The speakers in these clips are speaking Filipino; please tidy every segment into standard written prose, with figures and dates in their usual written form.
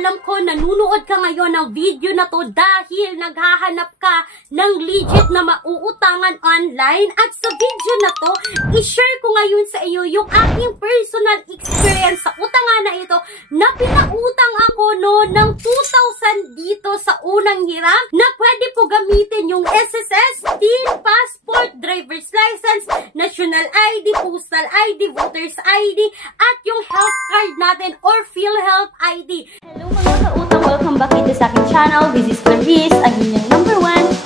alam ko nanunood ka ngayon ng video na to dahil naghahanap ka ng legit na mauutangan online. At sa video na to, i-share ko ngayon sa iyo yung aking personal experience sa utangan na ito na pinautang ako ng 2,000 dito sa unang hiram na pwede po gamitin yung SSS, TIN, passport, driver's license, national ID, postal ID, voter's ID, at yung health card natin or PhilHealth ID. Hello mga kautang, welcome back dito sa aking channel. This is Clarice, ang inyong number 1.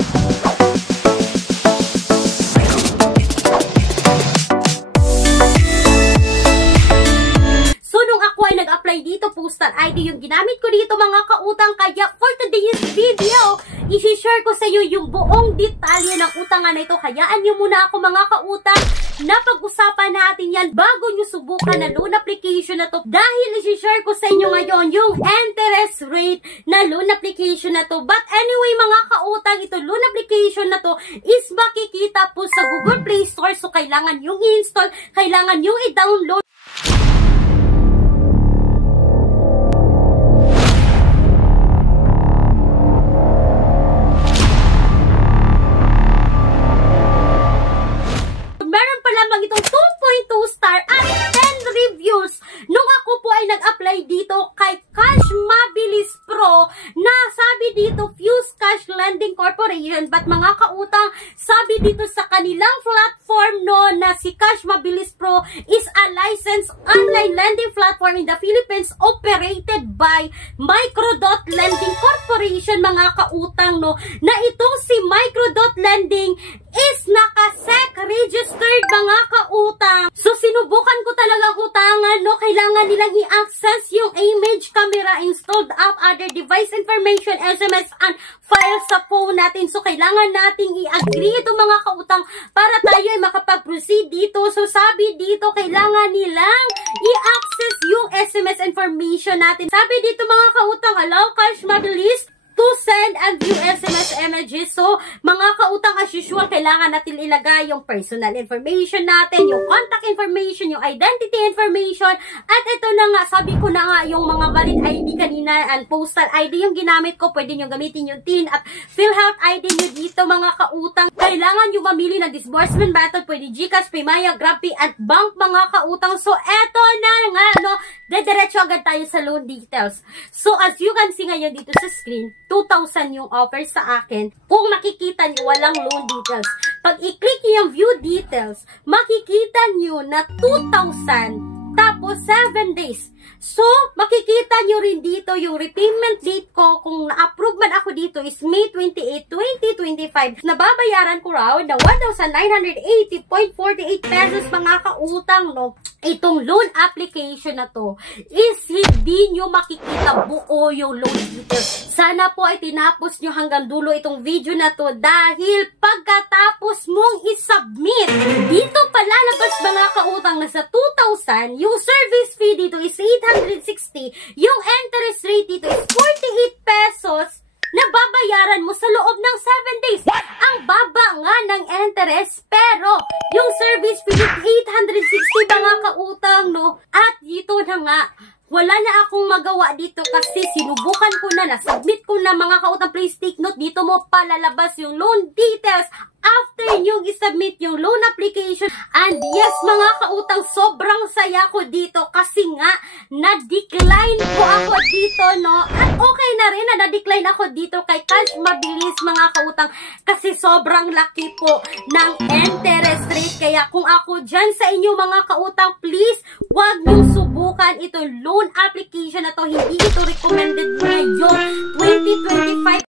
Nag-apply dito, postal ID yung ginamit ko dito mga kautang. Kaya for today's video, i-share ko sa iyo yung buong detalye ng utangan na ito. Hayaan nyo muna ako mga kautang na pag-usapan natin yan bago nyo subukan na loan application na to. Dahil i-share ko sa inyo ngayon yung interest rate na loan application na to. But anyway mga kautang, ito loan application na to is makikita po sa Google Play Store. So kailangan yung i-install, kailangan yung i-download. Itong 2.2 star at 10 reviews nung ako po ay nag-apply dito kay Cash Mabilis Pro na sabi dito Fuse Cash Lending Corporation. But mga kautang, sabi dito sa kanilang platform na si Cash Mabilis Pro is a licensed online lending platform in the Philippines operated by Microdot Lending Corporation mga kautang na itong si Microdot Lending is naka-SEC registered mga kautang. So sinubukan ko talagang utangan kailangan nilang i-access yung image, camera, installed app, other device information, SMS, and file sa phone natin. So kailangan nating i-agree ito mga kautang para tayo ay makapag-proceed dito. So sabi dito kailangan nilang i-access yung SMS information natin. Sabi dito mga kautang, allow Cash Mabilis to send and view SMS images. So, mga kautang, as usual, kailangan natin ilagay yung personal information natin, yung contact information, yung identity information, at ito na nga, sabi ko na nga, yung mga valid ID kanina and postal ID yung ginamit ko, pwede nyo gamitin yung TIN at PhilHealth ID nyo dito, mga kautang. Kailangan nyo mamili ng disbursement method, pwede GCash, Paymaya, GrabPay, at bank, mga kautang. So, eto na nga, dediretso agad tayo sa loan details. So, as you can see ngayon dito sa screen, 2,000 yung offer sa akin. Kung makikita nyo, walang loan details. Pag i-click nyo yung view details, makikita nyo na 2,000 tapos 7 days. So, makikita nyo rin dito yung repayment date ko. Kung na-approve man ako dito is May 28, 2025. Nababayaran ko raw na 1,980.48 pesos mga kautang, Itong loan application na to is hindi nyo makikita buo yung loan details. Sana po ay tinapos nyo hanggang dulo itong video na to dahil pagkatapos mong isubmit, dito palalabas mga kautang na sa 2,000, yung service fee dito is 860, yung interest rate dito is 48 pesos na babayaran mo sa loob ng 7 days. Ang baba nga ng interest, pero yung service fee 860 mga kautang, At dito na nga, wala na akong magawa dito kasi sinubukan ko na, nasubmit ko na mga kautang. Please take note, dito mo palalabas yung loan details after nyo isubmit yung loan application. And yes mga kautang, sobrang saya ko dito kasi nga na-decline ko ako dito, At okay na rin na na-decline ako dito kay Cash Mabilis mga kautang kasi sobrang laki po ng interest rate. Kaya kung ako dyan sa inyo mga kautang, please wag nyo subukan itong loan application na to. Hindi ito recommended ngayong 2025.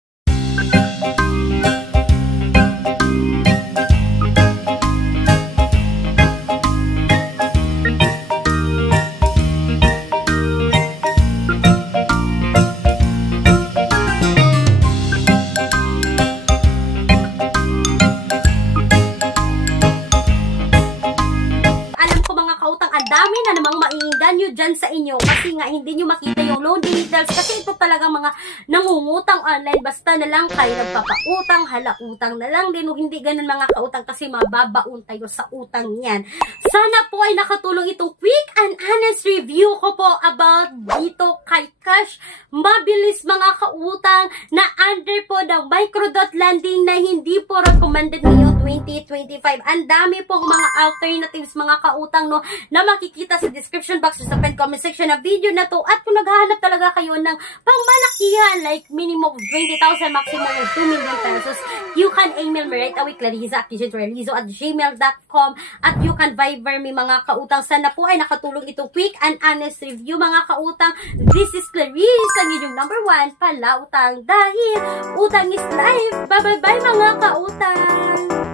Dami na namang maiingan nyo dyan sa inyo kasi nga hindi nyo makita yung loan details kasi ito talagang mga nangungutang online basta na lang kayo nagpapautang, utang na lang din, hindi ganun mga kautang kasi mababaon tayo sa utang yan. Sana po ay nakatulong itong quick and honest review ko po about dito kay cash mabilis mga kautang na under po ng microdot lending na hindi po recommended ngayong 2025. Ang dami pong mga alternatives mga kautang no na makikita sa description box o sa comment section na video na to. At kung naghahanap talaga kayo ng pangmalakihan like minimum of 20,000, maximum of 2 million pesos, you can email me right away, clarissa@gmail.com, at you can Viber me mga kautang. Sana po ay nakatulong ito quick and honest review mga kautang. This is Clarissa, ang inyong number 1 palautang dahil utang is life. Bye bye bye mga kautang.